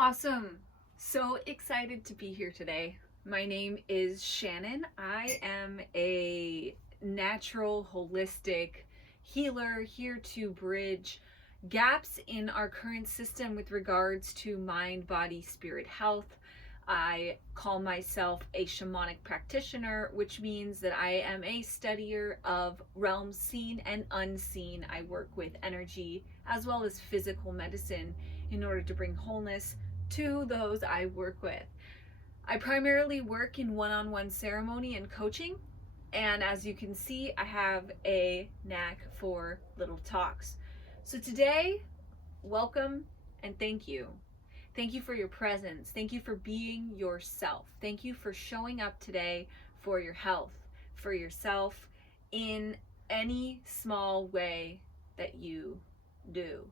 Awesome. So excited to be here today. My name is Shannon. I am a natural, holistic healer here to bridge gaps in our current system with regards to mind, body, spirit health. I call myself a shamanic practitioner, which means that I am a studier of realms seen and unseen. I work with energy as well as physical medicine in order to bring wholeness to those I work with. I primarily work in one-on-one ceremony and coaching, and as you can see, I have a knack for little talks. So today, welcome and thank you. Thank you for your presence. Thank you for being yourself. Thank you for showing up today for your health, for yourself, in any small way that you do.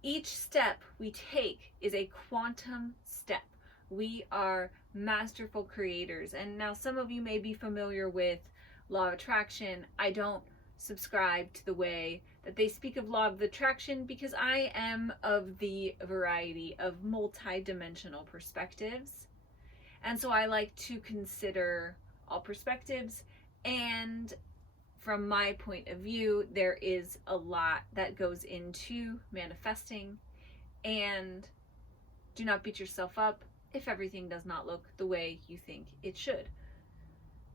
Each step we take is a quantum step. We are masterful creators. And now some of you may be familiar with law of attraction. I don't subscribe to the way that they speak of law of attraction because I am of the variety of multi-dimensional perspectives. And so I like to consider all perspectives, and from my point of view, there is a lot that goes into manifesting, and do not beat yourself up if everything does not look the way you think it should.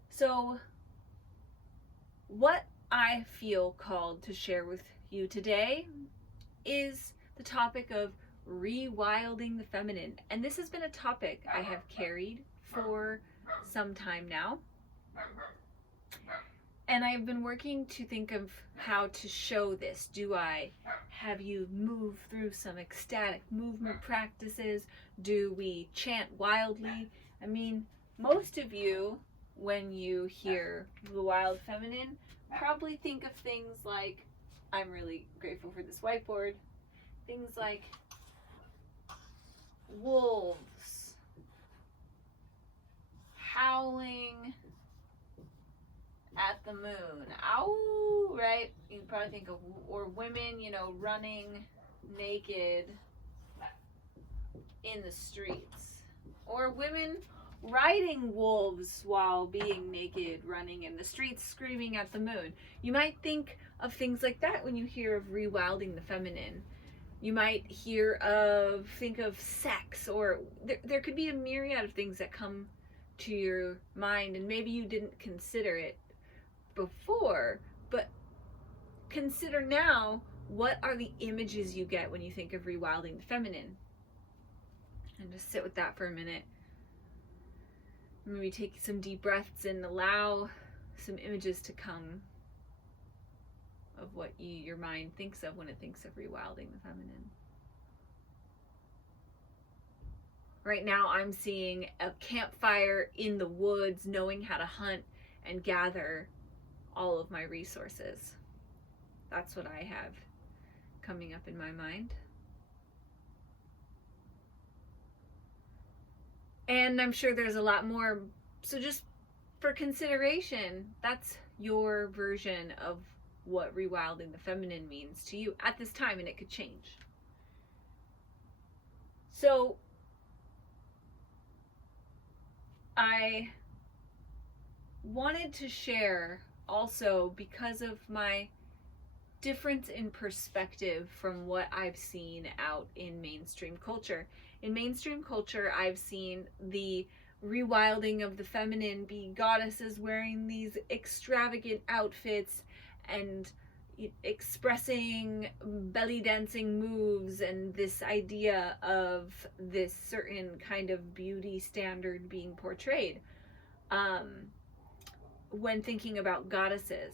So what I feel called to share with you today is the topic of rewilding the feminine. And this has been a topic I have carried for some time now. And I've been working to think of how to show this. Do I have you move through some ecstatic movement practices? Do we chant wildly? I mean, most of you, when you hear the wild feminine, probably think of things like, I'm really grateful for this whiteboard, things like wolves, howling at the moon, ow, right? You probably think of, or women, running naked in the streets, or women riding wolves while being naked, running in the streets, screaming at the moon. You might think of things like that when you hear of rewilding the feminine. You might think of sex, or there could be a myriad of things that come to your mind, and maybe you didn't consider it before, but consider now, what are the images you get when you think of rewilding the feminine? And just sit with that for a minute. Maybe take some deep breaths and allow some images to come of what your mind thinks of when it thinks of rewilding the feminine. Right now I'm seeing a campfire in the woods, knowing how to hunt and gather all of my resources. That's what I have coming up in my mind. And I'm sure there's a lot more. So just for consideration, that's your version of what rewilding the feminine means to you at this time, and it could change. So I wanted to share also, because of my difference in perspective from what I've seen out in mainstream culture. In mainstream culture, I've seen the rewilding of the feminine be goddesses wearing these extravagant outfits and expressing belly dancing moves, and this idea of this certain kind of beauty standard being portrayed. When thinking about goddesses,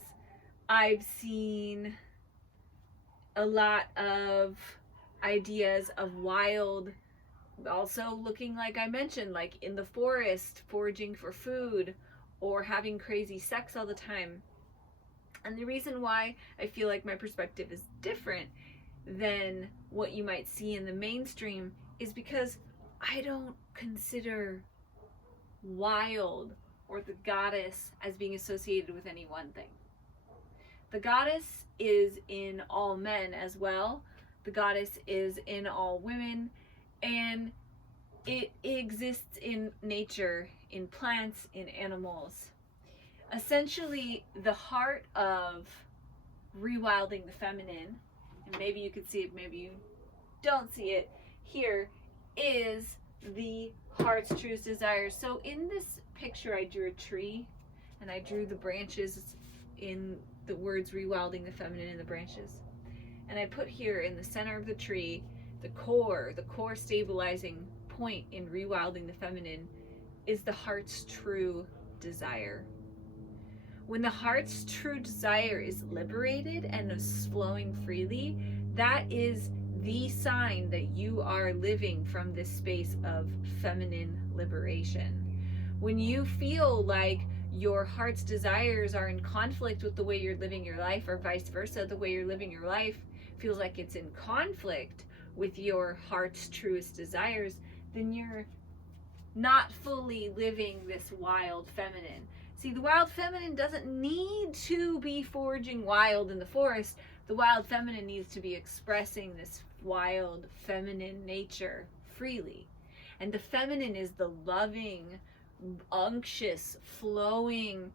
I've seen a lot of ideas of wild, also looking, like I mentioned, like in the forest, foraging for food, or having crazy sex all the time. And the reason why I feel like my perspective is different than what you might see in the mainstream is because I don't consider wild or the goddess as being associated with any one thing. The goddess is in all men as well. The goddess is in all women, And it exists in nature, in plants, in animals. Essentially, the heart of rewilding the feminine, and maybe you could see it, maybe you don't see it here, is the heart's truest desires. So in this picture, I drew a tree, and I drew the branches in the words rewilding the feminine in the branches. And I put here in the center of the tree, the core stabilizing point in rewilding the feminine is the heart's true desire. When the heart's true desire is liberated and is flowing freely, that is the sign that you are living from this space of feminine liberation. When you feel like your heart's desires are in conflict with the way you're living your life, or vice versa, the way you're living your life feels like it's in conflict with your heart's truest desires, then you're not fully living this wild feminine. See, the wild feminine doesn't need to be foraging wild in the forest. The wild feminine needs to be expressing this wild feminine nature freely. And the feminine is the loving, unctuous, flowing,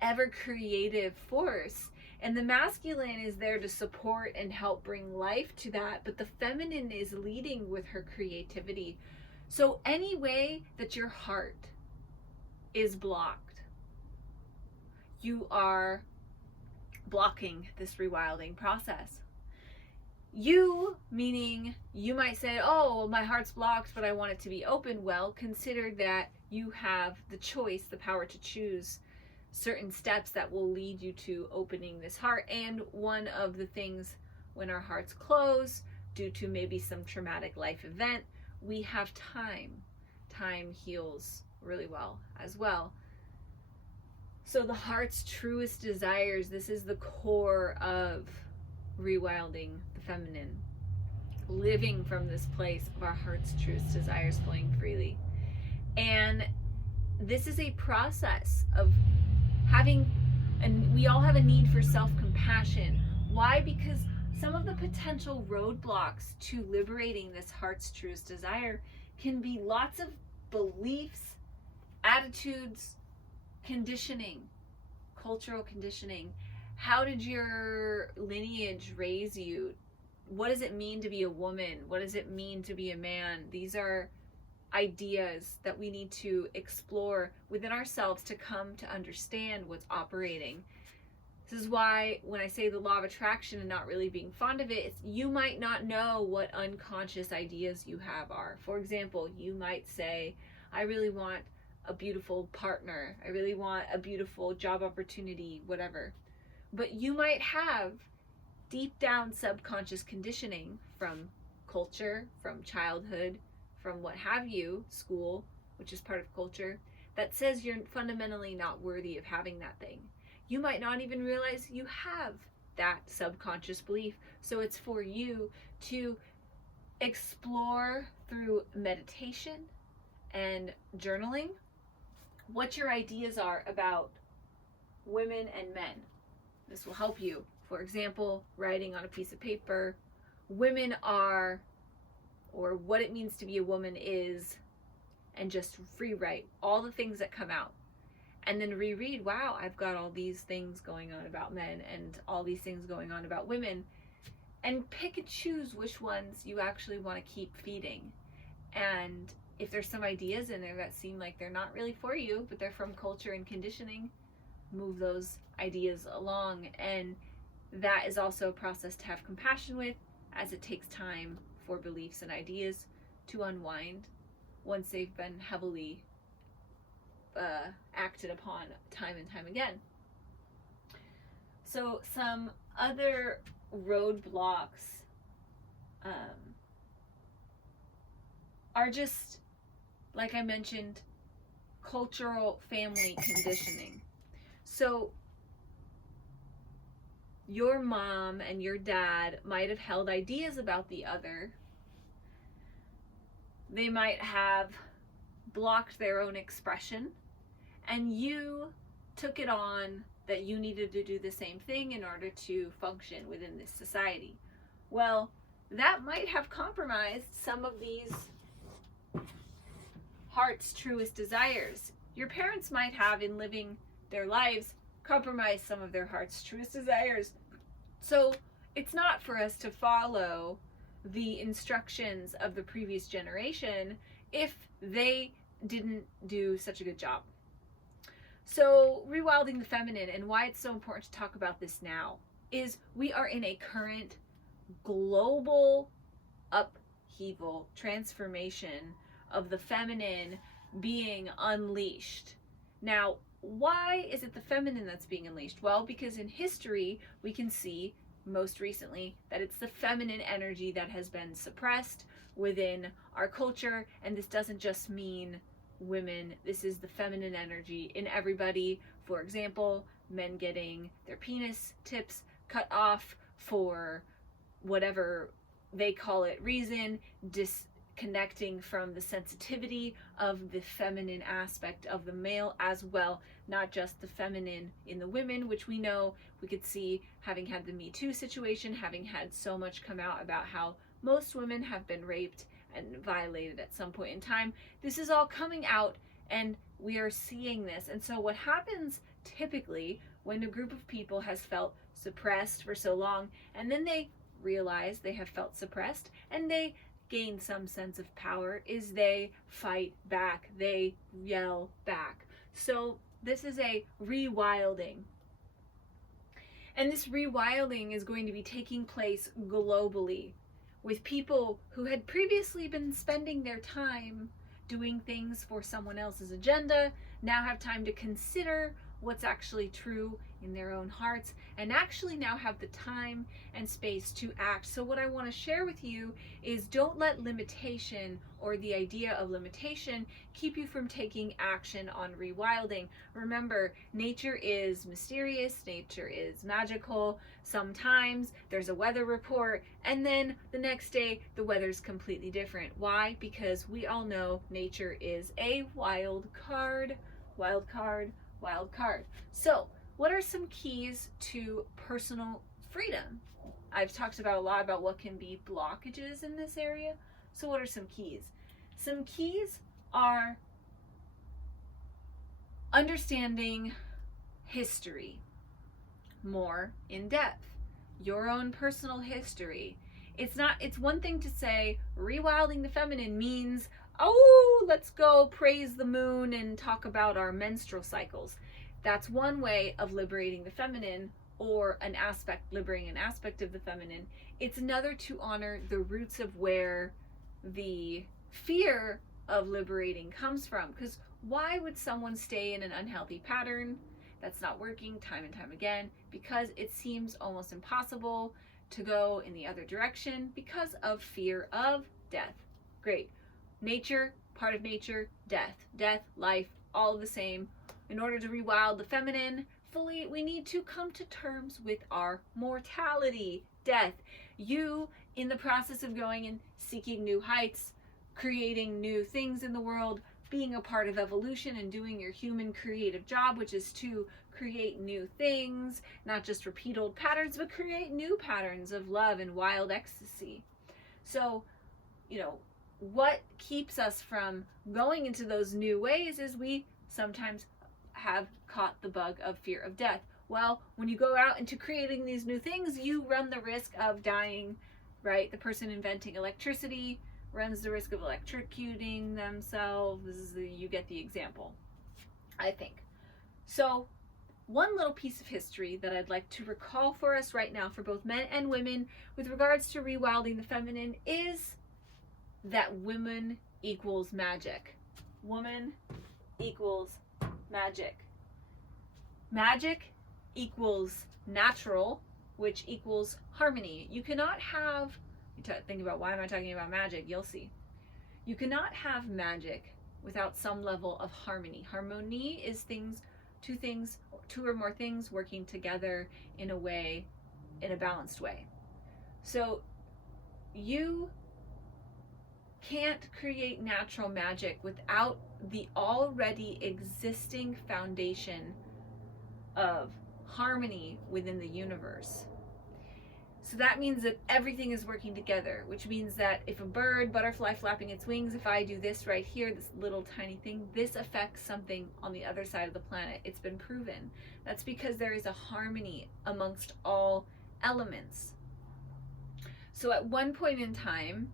ever creative force. And the masculine is there to support and help bring life to that. But the feminine is leading with her creativity. So any way that your heart is blocked, you are blocking this rewilding process. You, meaning you might say, oh, my heart's blocked, but I want it to be open. Well, consider that you have the choice, the power to choose certain steps that will lead you to opening this heart. And one of the things, when our hearts close due to maybe some traumatic life event, we have time. Time heals really well as well. So the heart's truest desires, this is the core of rewilding the feminine. Living from this place of our heart's truest desires flowing freely. And this is a process of having, and we all have a need for self-compassion. Why? Because some of the potential roadblocks to liberating this heart's truest desire can be lots of beliefs, attitudes, conditioning, cultural conditioning. How did your lineage raise you? What does it mean to be a woman? What does it mean to be a man? These are ideas that we need to explore within ourselves to come to understand what's operating. This is why when I say the law of attraction and not really being fond of it, you might not know what unconscious ideas you have are. For example, you might say, I really want a beautiful partner. I really want a beautiful job opportunity, whatever. But you might have deep down subconscious conditioning from culture, from childhood, from what have you, school, which is part of culture, that says you're fundamentally not worthy of having that thing. You might not even realize you have that subconscious belief. So it's for you to explore through meditation and journaling what your ideas are about women and men. This will help you. For example, writing on a piece of paper, women are, or what it means to be a woman is, and just rewrite all the things that come out. And then reread, wow, I've got all these things going on about men and all these things going on about women. And pick and choose which ones you actually want to keep feeding. And if there's some ideas in there that seem like they're not really for you, but they're from culture and conditioning, move those ideas along. And that is also a process to have compassion with, as it takes time for beliefs and ideas to unwind once they've been heavily acted upon time and time again. So some other roadblocks are just, like I mentioned, cultural family conditioning. So your mom and your dad might have held ideas about the other. They might have blocked their own expression, and you took it on that you needed to do the same thing in order to function within this society. Well, that might have compromised some of these heart's truest desires. Your parents might have, in living their lives, compromised some of their heart's truest desires. So it's not for us to follow the instructions of the previous generation if they didn't do such a good job. So rewilding the feminine, and why it's so important to talk about this now, is we are in a current global upheaval, transformation of the feminine being unleashed. Now, why is it the feminine that's being unleashed? Well, because in history, we can see most recently that it's the feminine energy that has been suppressed within our culture. And this doesn't just mean women. This is the feminine energy in everybody. For example, men getting their penis tips cut off for whatever they call it reason, disconnecting from the sensitivity of the feminine aspect of the male as well, not just the feminine in the women, which we know, we could see, having had the Me Too situation, having had so much come out about how most women have been raped and violated at some point in time. This is all coming out, and we are seeing this. And so what happens typically when a group of people has felt suppressed for so long, and then they realize they have felt suppressed and they gain some sense of power, is they fight back, they yell back. So this is a rewilding. And this rewilding is going to be taking place globally, with people who had previously been spending their time doing things for someone else's agenda, now have time to consider what's actually true in their own hearts, and actually now have the time and space to act. So what I want to share with you is, don't let limitation, or the idea of limitation, keep you from taking action on rewilding. Remember, nature is mysterious, nature is magical. Sometimes there's a weather report, and then the next day the weather's completely different. Why? Because we all know nature is a wild card. Wild card. Wild card. So what are some keys to personal freedom? I've talked about a lot about what can be blockages in this area. So what are some keys? Some keys are understanding history more in depth, your own personal history. It's one thing to say rewilding the feminine means, oh, let's go praise the moon and talk about our menstrual cycles. That's one way of liberating the feminine, or liberating an aspect of the feminine. It's another to honor the roots of where the fear of liberating comes from. Because why would someone stay in an unhealthy pattern that's not working time and time again? Because it seems almost impossible to go in the other direction because of fear of death. Great. Nature, part of nature, death, life, all the same. In order to rewild the feminine fully, we need to come to terms with our mortality, death. You, in the process of going and seeking new heights, creating new things in the world, being a part of evolution and doing your human creative job, which is to create new things, not just repeat old patterns, but create new patterns of love and wild ecstasy. So, what keeps us from going into those new ways is we sometimes have caught the bug of fear of death. Well, when you go out into creating these new things, you run the risk of dying, right? The person inventing electricity runs the risk of electrocuting themselves. You get the example, I think. So one little piece of history that I'd like to recall for us right now, for both men and women, with regards to rewilding the feminine, is that woman equals magic. Woman equals magic. Magic equals natural, which equals harmony. You cannot have, think about, why am I talking about magic? You'll see. You cannot have magic without some level of harmony. Harmony is two or more things working together in a balanced way. So you can't create natural magic without the already existing foundation of harmony within the universe. So that means that everything is working together, which means that if a bird, butterfly flapping its wings, if I do this right here, this little tiny thing, this affects something on the other side of the planet. It's been proven. That's because there is a harmony amongst all elements. So at one point in time,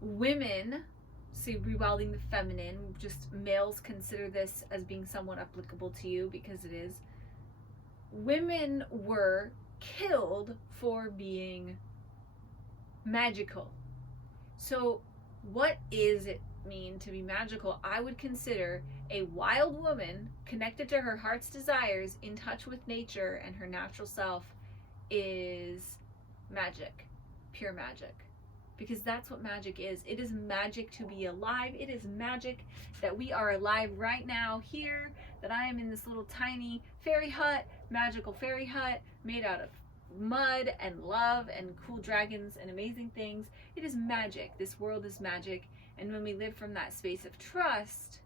women, see, rewilding the feminine, just males consider this as being somewhat applicable to you because it is. Women were killed for being magical. So what is it mean to be magical? I would consider a wild woman connected to her heart's desires, in touch with nature and her natural self, is magic, pure magic. Because that's what magic is. It is magic to be alive. It is magic that we are alive right now here, that I am in this little tiny fairy hut, magical fairy hut made out of mud and love and cool dragons and amazing things. It is magic. This world is magic. And when we live from that space of trust,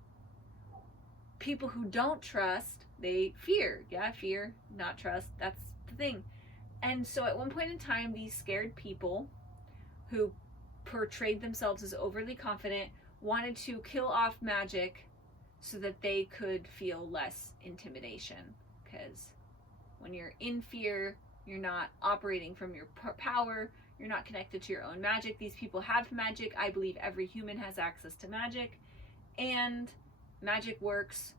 people who don't trust, they fear. Yeah, fear, not trust. That's the thing. And so at one point in time, these scared people who portrayed themselves as overly confident wanted to kill off magic so that they could feel less intimidation. Because when you're in fear, you're not operating from your power, you're not connected to your own magic. These people have magic. I believe every human has access to magic, and magic works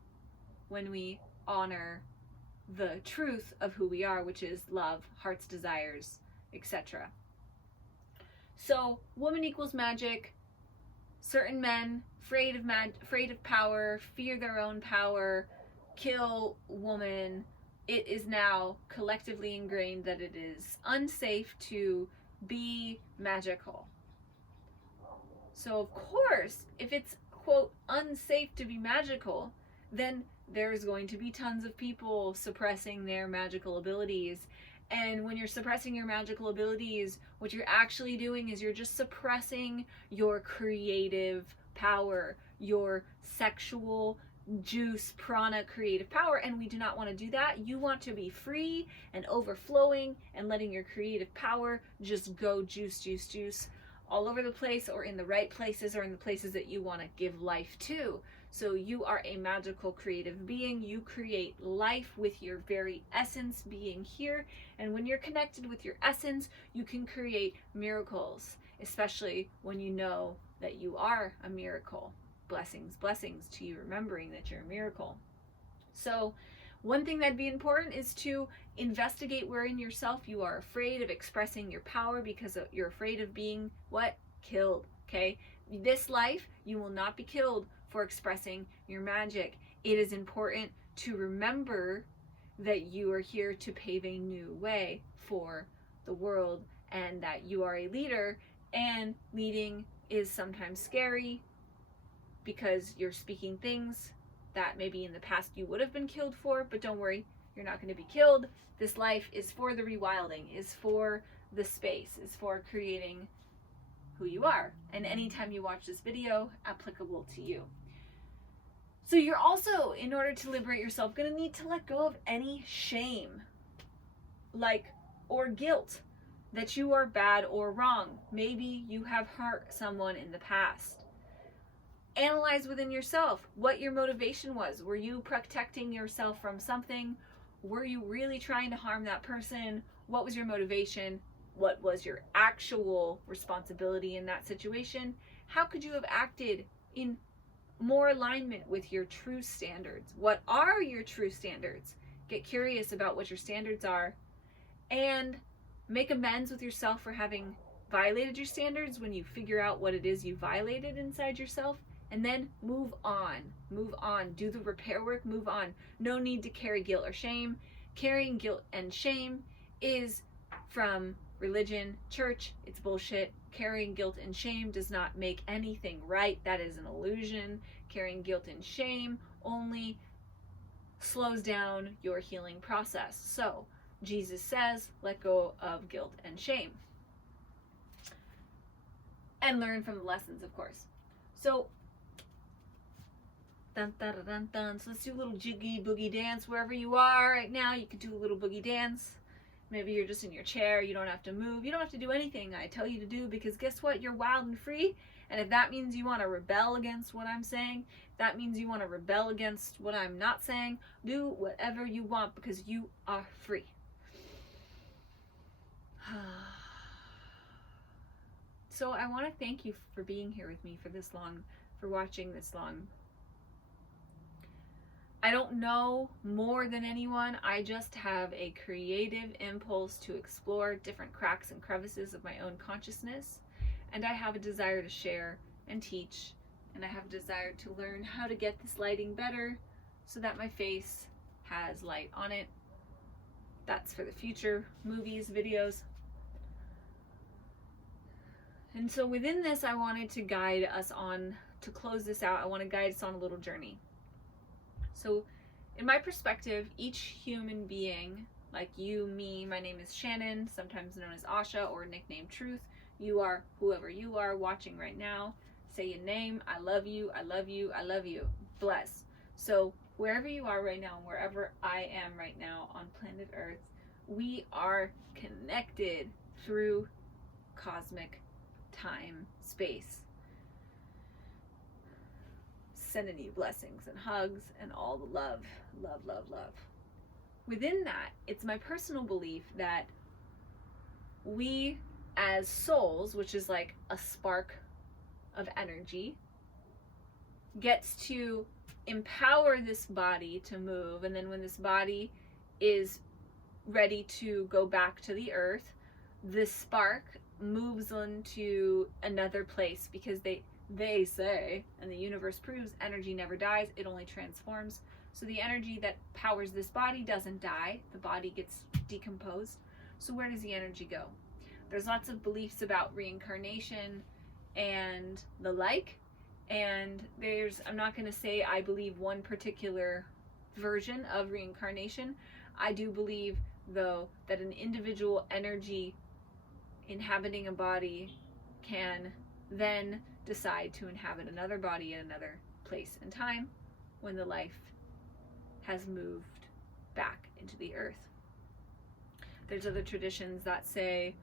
when we honor the truth of who we are, which is love, heart's desires, etc. So woman equals magic. Certain men, afraid of power, fear their own power, kill woman. It is now collectively ingrained that it is unsafe to be magical. So of course, if it's, quote, unsafe to be magical, then there's going to be tons of people suppressing their magical abilities. And when you're suppressing your magical abilities, what you're actually doing is you're just suppressing your creative power, your sexual juice, prana, creative power. And we do not want to do that. You want to be free and overflowing and letting your creative power just go juice all over the place, or in the right places, or in the places that you want to give life to. So you are a magical creative being. You create life with your very essence being here. And when you're connected with your essence, you can create miracles, especially when you know that you are a miracle. Blessings, blessings to you, remembering that you're a miracle. So one thing that'd be important is to investigate where in yourself you are afraid of expressing your power, because you're afraid of being what? Killed. Okay? This life, you will not be killed for expressing your magic. It is important to remember that you are here to pave a new way for the world, and that you are a leader, and leading is sometimes scary because you're speaking things that maybe in the past you would have been killed for, but don't worry, you're not going to be killed. This life is for the rewilding, is for the space, is for creating who you are. And anytime you watch this video, applicable to you. So you're also, in order to liberate yourself, going to need to let go of any shame, or guilt that you are bad or wrong. Maybe you have hurt someone in the past. Analyze within yourself what your motivation was. Were you protecting yourself from something? Were you really trying to harm that person? What was your motivation? What was your actual responsibility in that situation? How could you have acted in more alignment with your true standards? What are your true standards? Get curious about what your standards are, and make amends with yourself for having violated your standards when you figure out what it is you violated inside yourself. And then move on, do the repair work, move on. No need to carry guilt or shame. Carrying guilt and shame is from religion, church. It's bullshit. Carrying guilt and shame does not make anything right. That is an illusion. Carrying guilt and shame only slows down your healing process. So Jesus says, let go of guilt and shame. And learn from the lessons, of course. So dun, dun, dun, dun, dun. So let's do a little jiggy boogie dance wherever you are right now. You can do a little boogie dance. Maybe you're just in your chair, you don't have to move, you don't have to do anything I tell you to do, because guess what? You're wild and free. And if that means you want to rebel against what I'm saying, that means you want to rebel against what I'm not saying, do whatever you want, because you are free. So I want to thank you for being here with me for this long, for watching this long. I don't know more than anyone. I just have a creative impulse to explore different cracks and crevices of my own consciousness. And I have a desire to share and teach. And I have a desire to learn how to get this lighting better so that my face has light on it. That's for the future movies, videos. And so within this, I wanted to guide us on, to close this out, I want to guide us on a little journey. So in my perspective, each human being, like you, me, my name is Shannon, sometimes known as Asha or nickname Truth. You are whoever you are watching right now. Say your name. I love you. I love you. I love you. Bless. So wherever you are right now, and wherever I am right now on planet Earth, we are connected through cosmic time, space. Sending you blessings and hugs and all the love, love, love, love. Within that, it's my personal belief that we as souls, which is like a spark of energy, gets to empower this body to move. And then when this body is ready to go back to the earth, this spark moves into another place, because they say, and the universe proves, energy never dies, it only transforms. So the energy that powers this body doesn't die, the body gets decomposed. So where does the energy go? There's lots of beliefs about reincarnation and the like, and I'm not going to say I believe one particular version of reincarnation. I do believe, though, that an individual energy inhabiting a body can then decide to inhabit another body in another place and time when the life has moved back into the earth. There's other traditions that say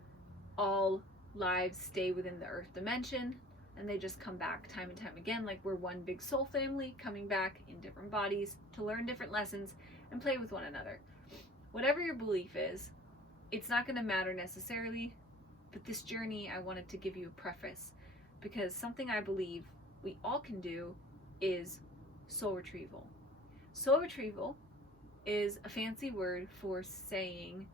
all lives stay within the earth dimension and they just come back time and time again, like we're one big soul family coming back in different bodies to learn different lessons and play with one another. Whatever your belief is, it's not going to matter necessarily, but this journey I wanted to give you a preface, because something I believe we all can do is soul retrieval. Soul retrieval is a fancy word for saying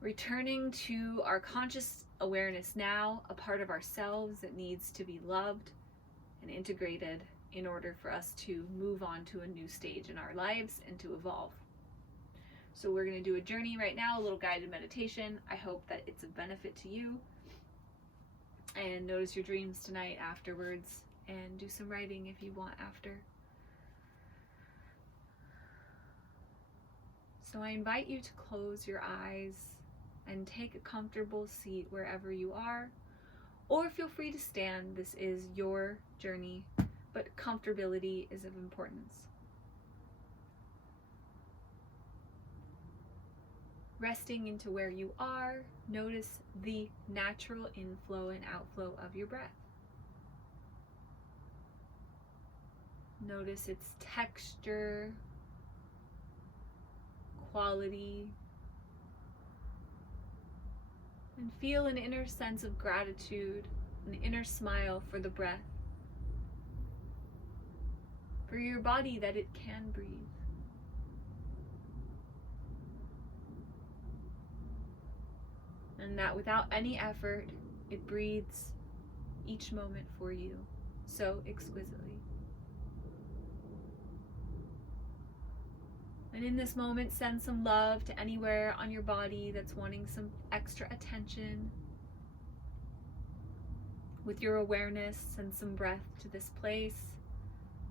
returning to our conscious awareness now, a part of ourselves that needs to be loved and integrated in order for us to move on to a new stage in our lives and to evolve. So we're going to do a journey right now, a little guided meditation. I hope that it's of benefit to you. And notice your dreams tonight afterwards, and do some writing if you want after. So I invite you to close your eyes and take a comfortable seat wherever you are, or feel free to stand. This is your journey, but comfortability is of importance. Resting into where you are, notice the natural inflow and outflow of your breath. Notice its texture, quality, and feel an inner sense of gratitude, an inner smile for the breath, for your body that it can breathe. And that without any effort, it breathes each moment for you so exquisitely. And in this moment, send some love to anywhere on your body that's wanting some extra attention. With your awareness, send some breath to this place,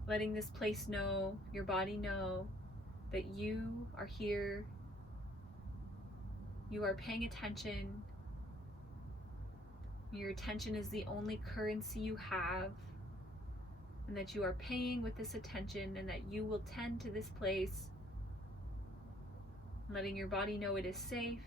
letting this place know, your body know, that you are here. You are paying attention. Your attention is the only currency you have, and that you are paying with this attention, and that you will tend to this place letting your body know it is safe.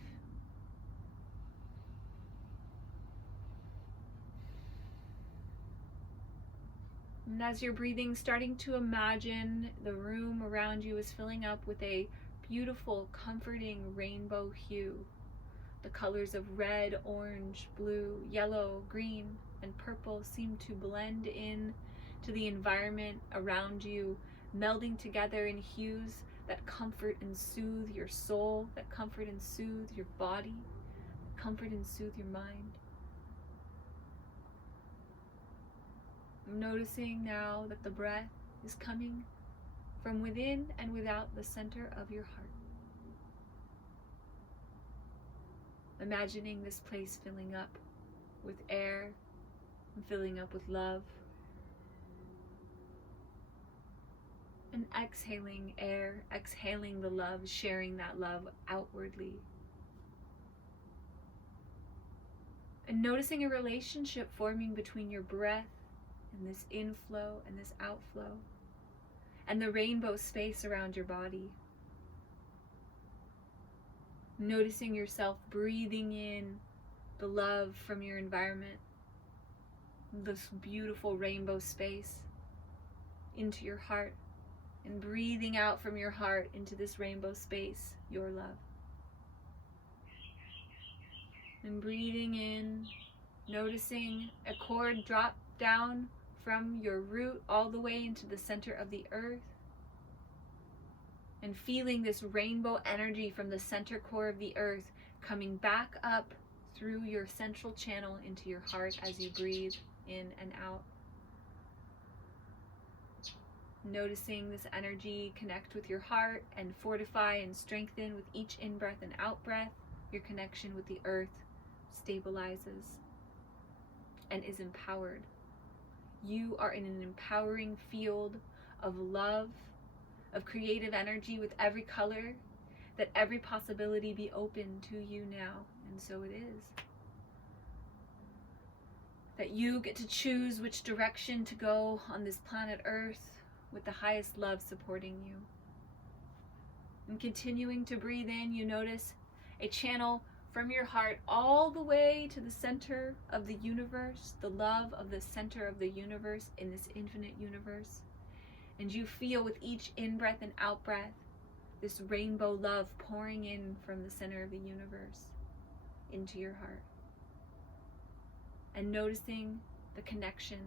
And as you're breathing, starting to imagine the room around you is filling up with a beautiful, comforting rainbow hue. The colors of red, orange, blue, yellow, green, and purple seem to blend in to the environment around you, melding together in hues that comfort and soothe your soul, that comfort and soothe your body, comfort and soothe your mind. I'm noticing now that the breath is coming from within and without the center of your heart. Imagining this place filling up with air and filling up with love. And exhaling air, exhaling the love, sharing that love outwardly. And noticing a relationship forming between your breath and this inflow and this outflow, and the rainbow space around your body. Noticing yourself breathing in the love from your environment, this beautiful rainbow space into your heart, and breathing out from your heart into this rainbow space, your love. And breathing in, noticing a cord drop down from your root all the way into the center of the earth, and feeling this rainbow energy from the center core of the earth coming back up through your central channel into your heart as you breathe in and out. Noticing this energy connect with your heart and fortify and strengthen with each in-breath and out-breath. Your connection with the earth stabilizes and is empowered. You are in an empowering field of love, of creative energy with every color, that every possibility be open to you now, and so it is. That you get to choose which direction to go on this planet Earth with the highest love supporting you. And continuing to breathe in, you notice a channel from your heart all the way to the center of the universe, the love of the center of the universe in this infinite universe. And you feel with each in-breath and out-breath this rainbow love pouring in from the center of the universe into your heart. And noticing the connection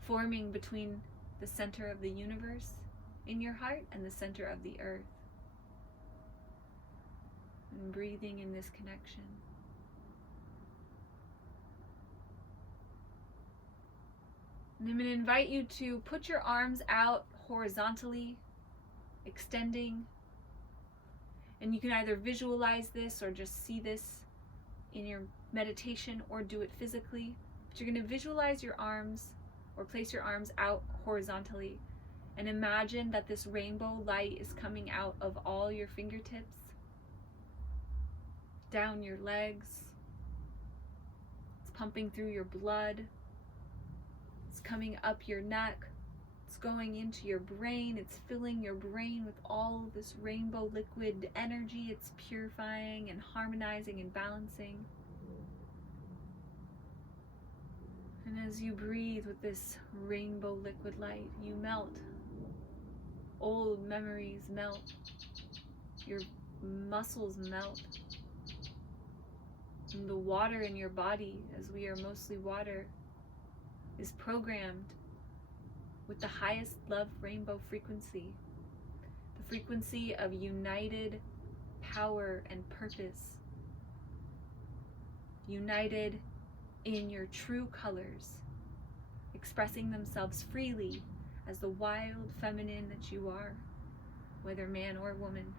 forming between the center of the universe in your heart and the center of the earth. And breathing in this connection. And I'm going to invite you to put your arms out horizontally, extending. And you can either visualize this or just see this in your meditation or do it physically. But you're going to visualize your arms or place your arms out horizontally and imagine that this rainbow light is coming out of all your fingertips, down your legs. It's pumping through your blood. It's coming up your neck. It's going into your brain. It's filling your brain with all of this rainbow liquid energy. It's purifying and harmonizing and balancing. And as you breathe with this rainbow liquid light, you melt. Old memories melt. Your muscles melt. And the water in your body, as we are mostly water, is programmed with the highest love rainbow frequency. The frequency of united power and purpose. United in your true colors, expressing themselves freely as the wild feminine that you are, whether man or woman.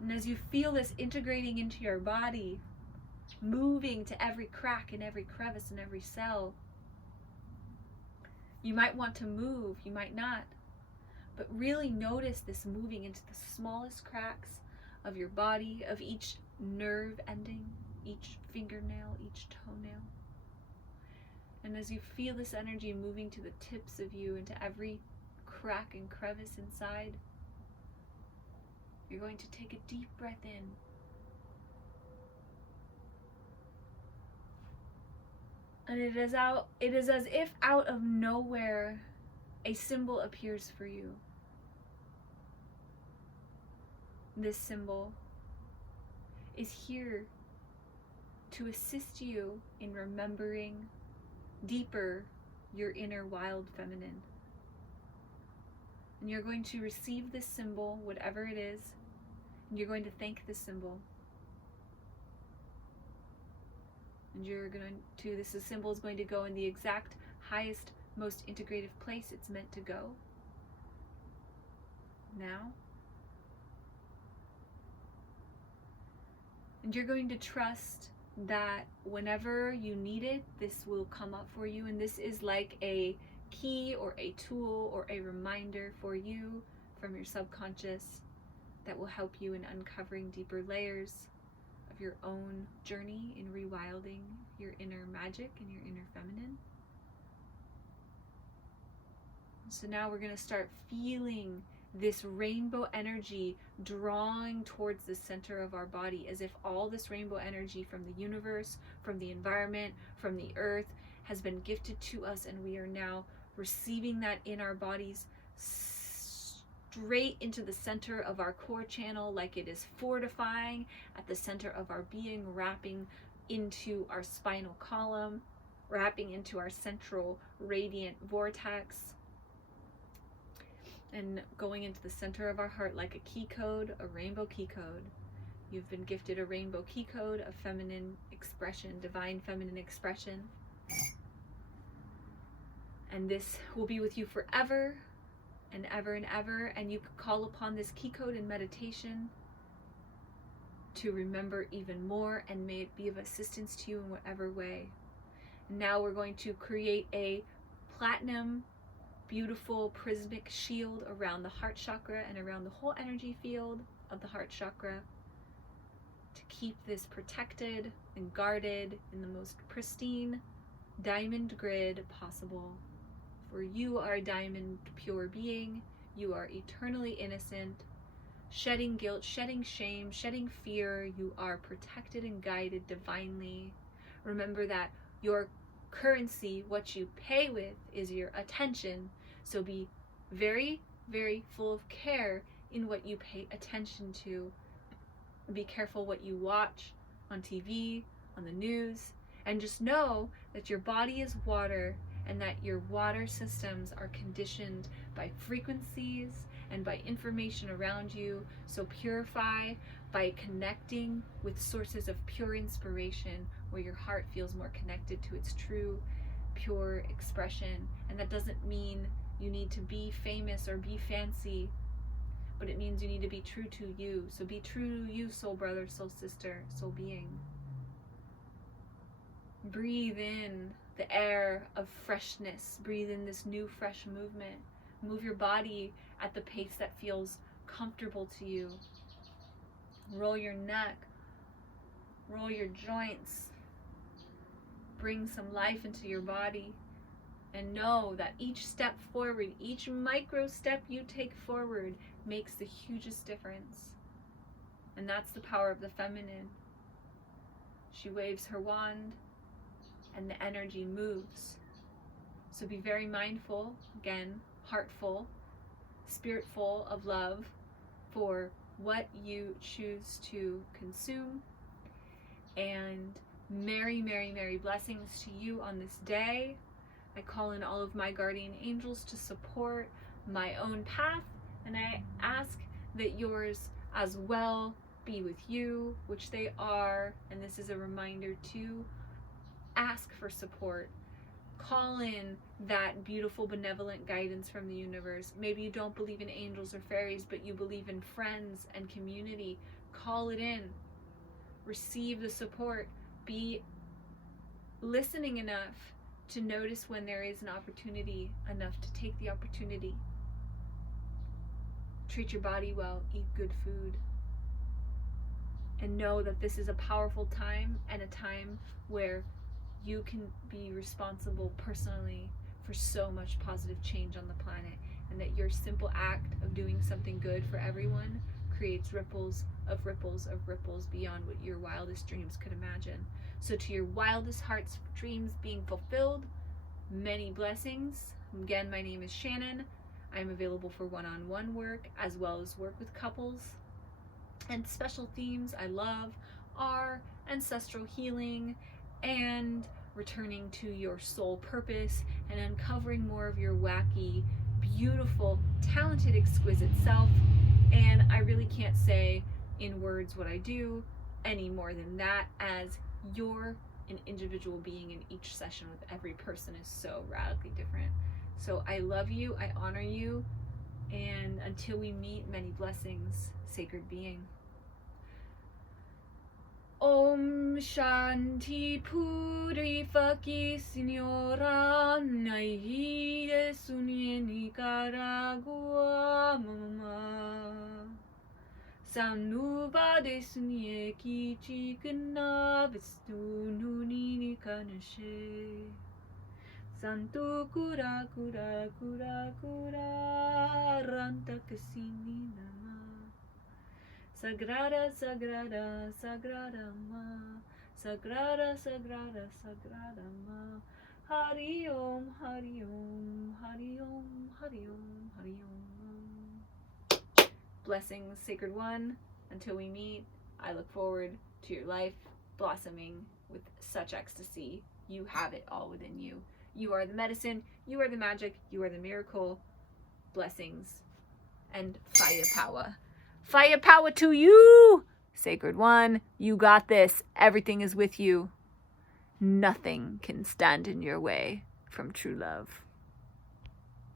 And as you feel this integrating into your body, moving to every crack and every crevice and every cell, you might want to move, you might not, but really notice this moving into the smallest cracks of your body, of each nerve ending, each fingernail, each toenail. And as you feel this energy moving to the tips of you, into every crack and crevice inside, You're going to take a deep breath in. And it is as if out of nowhere a symbol appears for you. This symbol is here to assist you in remembering deeper your inner wild feminine. And you're going to receive this symbol, whatever it is, and you're going to thank this symbol. And this symbol is going to go in the exact highest, most integrative place it's meant to go. Now. And you're going to trust that whenever you need it, this will come up for you. And this is like a key or a tool or a reminder for you from your subconscious that will help you in uncovering deeper layers of your own journey in rewilding your inner magic and your inner feminine. So now we're going to start feeling this rainbow energy drawing towards the center of our body, as if all this rainbow energy from the universe, from the environment, from the earth has been gifted to us, and we are now receiving that in our bodies straight into the center of our core channel, like it is fortifying at the center of our being, wrapping into our spinal column, wrapping into our central radiant vortex, and going into the center of our heart like a key code, a rainbow key code. You've been gifted a rainbow key code of feminine expression, divine feminine expression. And this will be with you forever and ever and ever. And you can call upon this key code in meditation to remember even more, and may it be of assistance to you in whatever way. And now we're going to create a platinum beautiful prismatic shield around the heart chakra and around the whole energy field of the heart chakra to keep this protected and guarded in the most pristine diamond grid possible. For you are a diamond pure being. You are eternally innocent, shedding guilt, shedding shame, shedding fear. You are protected and guided divinely. Remember that your currency, what you pay with, is your attention. So be very, very full of care in what you pay attention to. Be careful what you watch on TV, on the news, and just know that your body is water, and that your water systems are conditioned by frequencies and by information around you. So purify by connecting with sources of pure inspiration, where your heart feels more connected to its true, pure expression. And that doesn't mean you need to be famous or be fancy, but it means you need to be true to you. So be true to you, soul brother, soul sister, soul being. Breathe in the air of freshness. Breathe in this new, fresh movement. Move your body at the pace that feels comfortable to you. Roll your neck. Roll your joints. Bring some life into your body. And know that each step forward, each micro step you take forward makes the hugest difference. And that's the power of the feminine. She waves her wand and the energy moves. So be very mindful, again, heartful, spiritful of love for what you choose to consume. And merry, merry, merry blessings to you on this day. I call in all of my guardian angels to support my own path, and I ask that yours as well be with you, which they are. And this is a reminder to ask for support. Call in that beautiful, benevolent guidance from the universe. Maybe you don't believe in angels or fairies, but you believe in friends and community. Call it in. Receive the support. Be listening enough to notice when there is an opportunity, enough to take the opportunity. Treat your body well, eat good food, and know that this is a powerful time, and a time where you can be responsible personally for so much positive change on the planet, and that your simple act of doing something good for everyone creates ripples of ripples of ripples beyond what your wildest dreams could imagine. So to your wildest heart's dreams being fulfilled, many blessings. Again, my name is Shannon. I'm available for one-on-one work as well as work with couples. And special themes I love are ancestral healing and returning to your soul purpose and uncovering more of your wacky, beautiful, talented, exquisite self. And I really can't say in words what I do any more than that, as you're an individual being in each session with every person is so radically different. So I love you, I honor you, and until we meet, many blessings, sacred being. Om Shanti Puri Faki Signora Naide Sunye Nicaragua Mama Sanuba de Sunye Kichi Kana Vistu Nuni Nikanashe Santu Kura Kura Kura Kura Ranta Kasini Nama Sagrada, Sagrada, Sagrada Ma, Sagrada, Sagrada, Sagrada Ma, Hari Om, Hari Om, Hari Om, Hari Om, Hari Om. Blessings, Sacred One. Until we meet, I look forward to your life blossoming with such ecstasy. You have it all within you. You are the medicine, you are the magic, you are the miracle. Blessings and fire power. Fire power to you, Sacred One. You got this. Everything is with you. Nothing can stand in your way from true love.